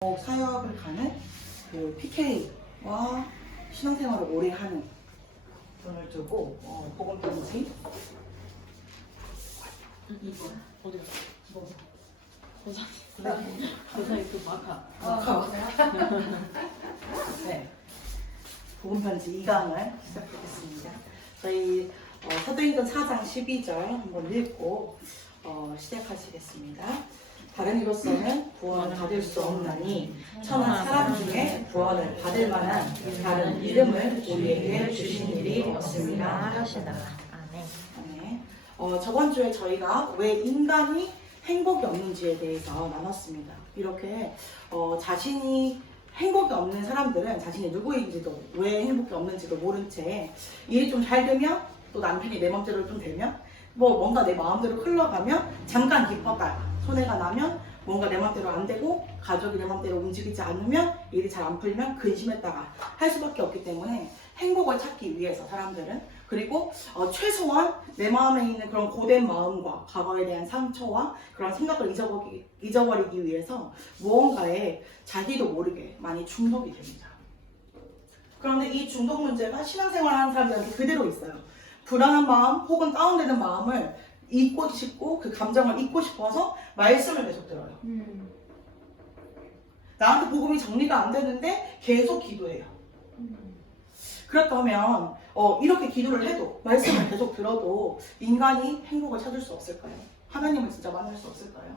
어, 사역을 가는 그 PK와 신앙생활을 오래 하는 분을 두고 어, 복음 편지 이거 어디가? 이거 고사 고사의 그 마카. 아, 네. 복음 편지 2강을 시작하겠습니다. 저희 어, 사도행전 4장 12절 한번 읽고 어, 시작하시겠습니다. 다른 이로서는 구원을 받을 수 없나니 천하 사람 중에 구원을 받을 만한 다른 이름을 우리에게 주신 일이 없습니다. 하시다. 아멘. 네. 어, 저번 주에 저희가 왜 인간이 행복이 없는지에 대해서 나눴습니다. 이렇게 어, 자신이 행복이 없는 사람들은 자신이 누구인지도 왜 행복이 없는지도 모른 채 일이 좀 잘 되면 또 남편이 내 맘대로 좀 되면 뭐 뭔가 내 마음대로 흘러가면 잠깐 기뻤다 손해가 나면 뭔가 내 맘대로 안 되고 가족이 내 맘대로 움직이지 않으면 일이 잘 안 풀리면 근심했다가 할 수밖에 없기 때문에 행복을 찾기 위해서 사람들은 그리고 어, 최소한 내 마음에 있는 그런 고된 마음과 과거에 대한 상처와 그런 생각을 잊어버리기, 잊어버리기 위해서 무언가에 자기도 모르게 많이 중독이 됩니다. 그런데 이 중독 문제가 신앙생활 하는 사람들한테 그대로 있어요. 불안한 마음 혹은 다운되는 마음을 잊고 싶고 그 감정을 잊고 싶어서 말씀을 계속 들어요. 음. 나한테 복음이 정리가 안 되는데 계속 기도해요. 그렇다면 어, 이렇게 기도를 해도 말씀을 계속 들어도 인간이 행복을 찾을 수 없을까요? 하나님을 진짜 만날 수 없을까요?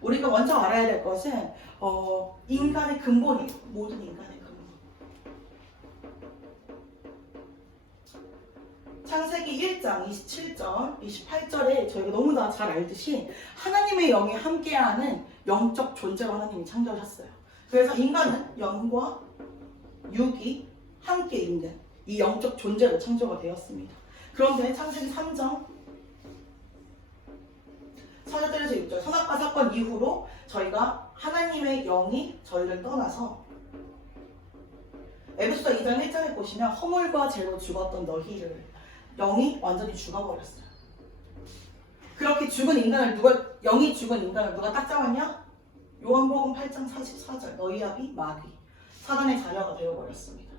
우리가 먼저 알아야 될 것은 어, 인간의 근본이에요. 모든 인간의 창세기 1장 27절, 28절에 저희가 너무나 잘 알듯이 하나님의 영이 함께하는 영적 존재로 하나님이 창조하셨어요. 그래서 인간은 영과 육이 함께 있는 이 영적 존재로 창조가 되었습니다. 그런데 창세기 3장 4절에서 6절 선악과 사건 이후로 저희가 하나님의 영이 저희를 떠나서 에베소서 2장 1절에 보시면 허물과 죄로 죽었던 너희를 영이 완전히 죽어버렸어요. 그렇게 죽은 인간을 누가 영이 죽은 인간을 누가 딱 잡았냐? 요한복음 8장 44절 너희 아비 마귀 사단의 자녀가 되어버렸습니다.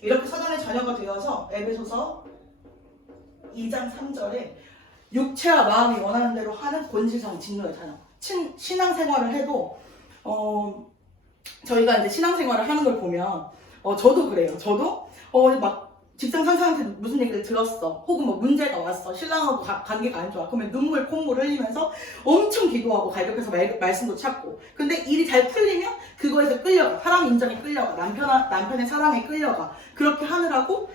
이렇게 사단의 자녀가 되어서 에베소서 2장 3절에 육체와 마음이 원하는 대로 하는 본질상 진노의 자녀. 친, 신앙생활을 해도 어, 저희가 이제 신앙생활을 하는 걸 보면 어, 저도 그래요. 저도 어, 막 직장 상사한테 무슨 얘기를 들었어. 혹은 뭐 문제가 왔어. 신랑하고 가- 관계가 안 좋아. 그러면 눈물 콧물 흘리면서 엄청 기도하고 갈급해서 말, 말씀도 찾고. 근데 일이 잘 풀리면 그거에서 끌려가. 사람 인정에 끌려가. 남편, 남편의 사랑에 끌려가. 그렇게 하느라고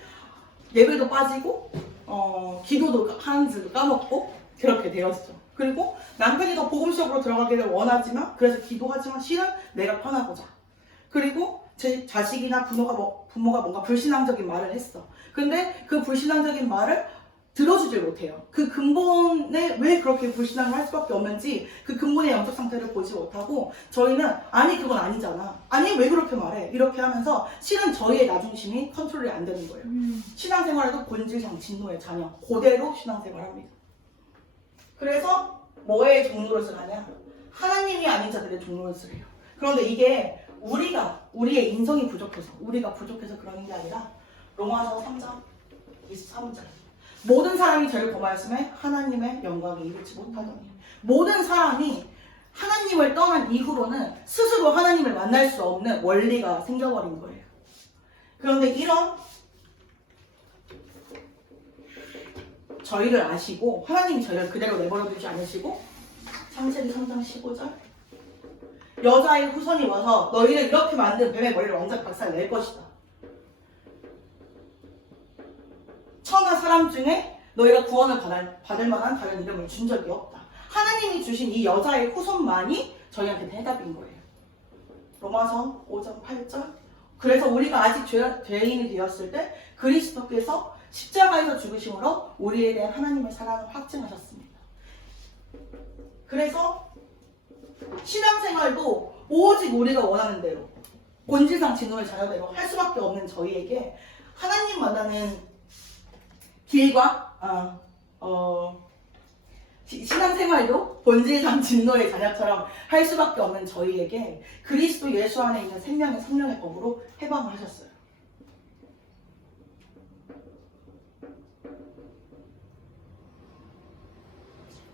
예배도 빠지고, 어, 기도도 하는 줄도 까먹고, 그렇게 되었죠. 그리고 남편이 더 복음 속으로 들어가기를 원하지만, 그래서 기도하지만 실은 내가 편하고자. 그리고 제 자식이나 부모가, 뭐, 부모가 뭔가 불신앙적인 말을 했어. 근데 그 불신앙적인 말을 들어주질 못해요. 그 근본에 왜 그렇게 불신앙을 할 수밖에 없는지 그 근본의 영적 상태를 보지 못하고 저희는 아니 그건 아니잖아. 아니 왜 그렇게 말해? 이렇게 하면서 실은 저희의 나중심이 컨트롤이 안 되는 거예요. 신앙생활에도 본질상 진노의 자녀 그대로 신앙생활합니다. 그래서 뭐의 종로릇을 하냐? 하나님이 아닌 자들의 종로릇을 해요. 그런데 이게 우리가 우리의 인성이 부족해서 우리가 부족해서 그러는 게 아니라 로마서 3장 23절 모든 사람이 죄를 범하였음에 하나님의 영광에 이르지 못하더니 모든 사람이 하나님을 떠난 이후로는 스스로 하나님을 만날 수 없는 원리가 생겨버린 거예요. 그런데 이런 저희를 아시고 하나님이 저희를 그대로 내버려 두지 않으시고 창세기 3장 15절 여자의 후손이 와서 너희를 이렇게 만든 뱀의 머리를 완전 박살 낼 것이다. 천하 사람 중에 너희가 구원을 받을, 받을 만한 다른 이름을 준 적이 없다. 하나님이 주신 이 여자의 후손만이 저희한테 대답인 거예요. 로마서 5장 8절. 그래서 우리가 아직 죄, 죄인이 되었을 때 그리스도께서 십자가에서 죽으심으로 우리에 대한 하나님의 사랑을 확증하셨습니다. 그래서 신앙생활도 오직 우리가 원하는 대로 본질상 진노의 자녀대로 할 수밖에 없는 저희에게 하나님 만나는 길과 아, 어, 시- 신앙생활도 본질상 진노의 자녀처럼 할 수밖에 없는 저희에게 그리스도 예수 안에 있는 생명의 성령의 법으로 해방을 하셨어요.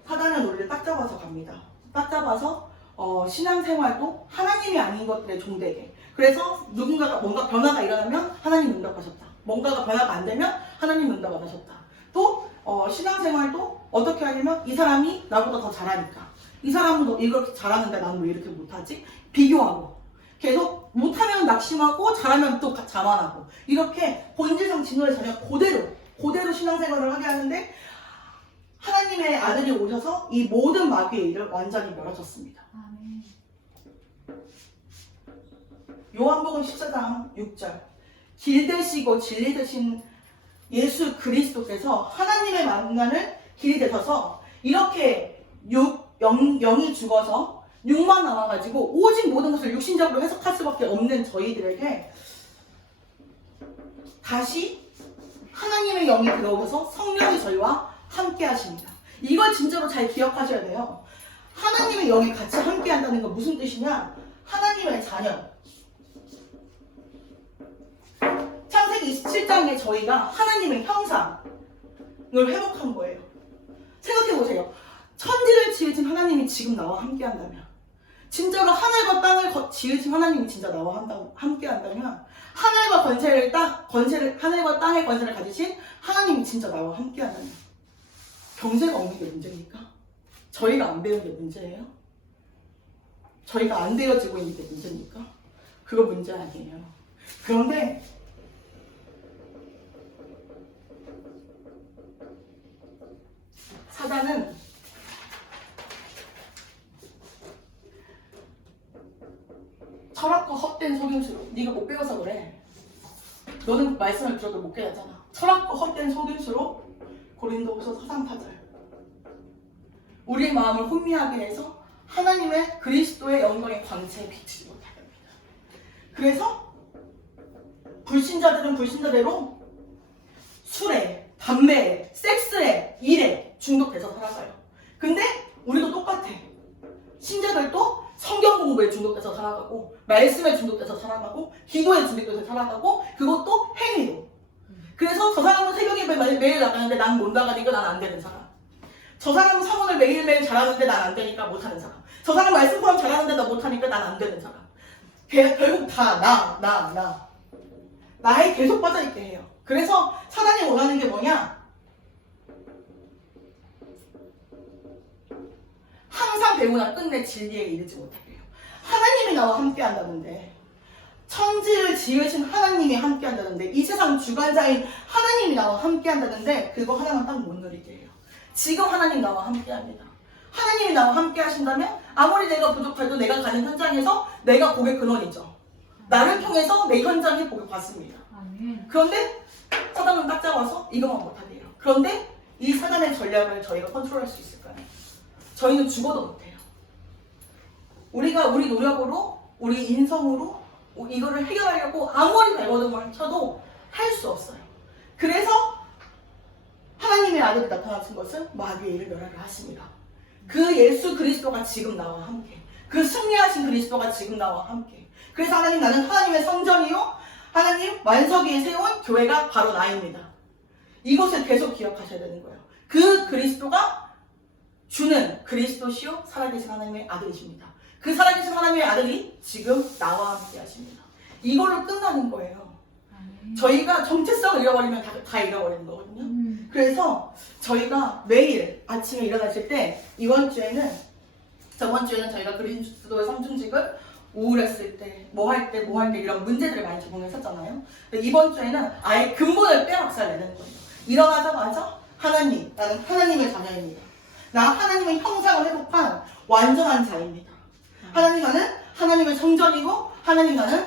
사단의 논리를 딱 잡아서 갑니다. 딱 잡아서 어, 신앙생활도 하나님이 아닌 것들의 종되게. 그래서 누군가가 뭔가 변화가 일어나면 하나님 응답하셨다. 뭔가가 변화가 안 되면 하나님 응답 안 하셨다. 또 어, 신앙생활도 어떻게 하냐면 이 사람이 나보다 더 잘하니까 이 사람은 너 이렇게 잘하는데 나는 왜 이렇게 못하지? 비교하고 계속 못하면 낙심하고 잘하면 또 자만하고 이렇게 본질상 진노의 자녀 그대로 그대로 신앙생활을 하게 하는데 하나님의 아들이 오셔서 이 모든 마귀의 일을 완전히 멸하셨습니다. 요한복음 14장 6절 길 되시고 진리 되신 예수 그리스도께서 하나님의 만난을 길이 되셔서 이렇게 육, 영, 영이 죽어서 육만 남아가지고 오직 모든 것을 육신적으로 해석할 수밖에 없는 저희들에게 다시 하나님의 영이 들어오셔서 성령이 저희와 함께 하십니다. 이걸 진짜로 잘 기억하셔야 돼요. 하나님의 영이 같이 함께 한다는 건 무슨 뜻이냐? 하나님의 자녀, 27장에 저희가 하나님의 형상을 회복한 거예요. 생각해 보세요. 천지를 지으신 하나님이 지금 나와 함께 한다면, 진짜로 하늘과 땅을 거- 지으신 하나님이 진짜 나와 함께 한다면, 하늘과 권세를 땅, 권세를, 하늘과 땅의 권세를 가지신 하나님이 진짜 나와 함께 한다면, 경제가 없는 게 문제입니까? 저희가 안 배운 게 문제예요? 저희가 안 되어지고 있는 게 문제입니까? 그거 문제 아니에요. 그런데 사단은 철학과 헛된 속임수로 네가 못 배워서 그래. 너는 말씀을 들어도 못 깨닫잖아. 철학과 헛된 속임수로 고린도후서 사상 파절. 우리의 마음을 혼미하게 해서 하나님의 그리스도의 영광의 광채에 비치지 못하게 합니다. 그래서 불신자들은 불신자대로 술에, 담배에, 섹스에, 일에 중독돼서 살아가요. 근데 우리도 똑같아. 신자들도 성경 공부에 중독돼서 살아가고, 말씀에 중독돼서 살아가고, 기도에 중독돼서 살아가고, 그것도 행위로. 그래서 저 사람은 새벽에 매- 매일 나가는데 난 못 나가니까 난 안 되는 사람. 저 사람은 사원을 매일매일 잘하는데 난 안 되니까 못하는 사람. 저 사람 말씀 포럼 잘하는데 나 못하니까 난 안 되는 사람. 개- 결국 다 나, 나, 나. 나에 계속 빠져있게 해요. 그래서 사단이 원하는 게 뭐냐? 배우나 끝내 진리에 이르지 못하게 해요. 하나님이 나와 함께 한다는데, 천지를 지으신 하나님이 함께 한다는데, 이 세상 주관자인 하나님이 나와 함께 한다는데, 그거 하나만 딱 못 누리게 해요. 지금 하나님 나와 함께 합니다. 하나님이 나와 함께 하신다면, 아무리 내가 부족해도 내가 가는 현장에서 내가 고개 근원이죠. 나를 통해서 내 현장에 복을 받습니다. 아멘. 그런데 사단은 딱 잡아서 이것만 못하게 해요. 그런데 이 사단의 전략을 저희가 컨트롤할 수 있을까요? 저희는 죽어도 못해요. 우리가 우리 노력으로, 우리 인성으로 이거를 해결하려고 아무리 발버둥을 쳐도 할 수 없어요. 그래서 하나님의 아들이 나타나신 것은 마귀의 일을 멸하게 하십니다. 그 예수 그리스도가 지금 나와 함께, 그 승리하신 그리스도가 지금 나와 함께. 그래서 하나님 나는 하나님의 성전이요, 하나님 만석 위에 세운 교회가 바로 나입니다. 이것을 계속 기억하셔야 되는 거예요. 그 그리스도가 주는 그리스도시요 살아계신 하나님의 아들이십니다. 그 살아계신 하나님의 아들이 지금 나와 함께 하십니다. 이걸로 끝나는 거예요. 저희가 정체성을 잃어버리면 다, 다 잃어버리는 거거든요. 음. 그래서 저희가 매일 아침에 일어나실 때 이번 주에는 저번 주에는 저희가 그리스도의 삼중직을 우울했을 때, 뭐 할 때, 뭐 할 때 이런 문제들을 많이 적용했었잖아요. 근데 이번 주에는 아예 근본을 빼박살 내는 거예요. 일어나자마자 하나님, 나는 하나님의 자녀입니다. 나 하나님의 형상을 회복한 완전한 자입니다. 하나님 나는 하나님의 성전이고 하나님 나는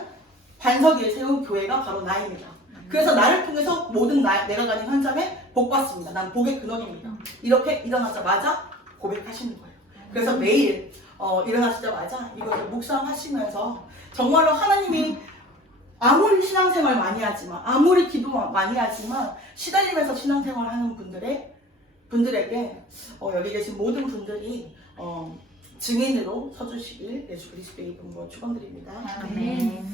반석 위에 세운 교회가 바로 나입니다. 그래서 나를 통해서 모든 나, 내가 가는 현장에 복 받습니다. 난 복의 근원입니다. 이렇게 일어나자마자 고백하시는 거예요. 그래서 매일 어, 일어나시자마자 이걸 묵상하시면서 정말로 하나님이 아무리 신앙생활 많이 하지만 아무리 기도 많이 하지만 시달리면서 신앙생활 하는 분들의 분들에게 어, 여기 계신 모든 분들이 어, 증인으로 서주시길 예수 그리스도의 이름으로 축원드립니다. 아멘.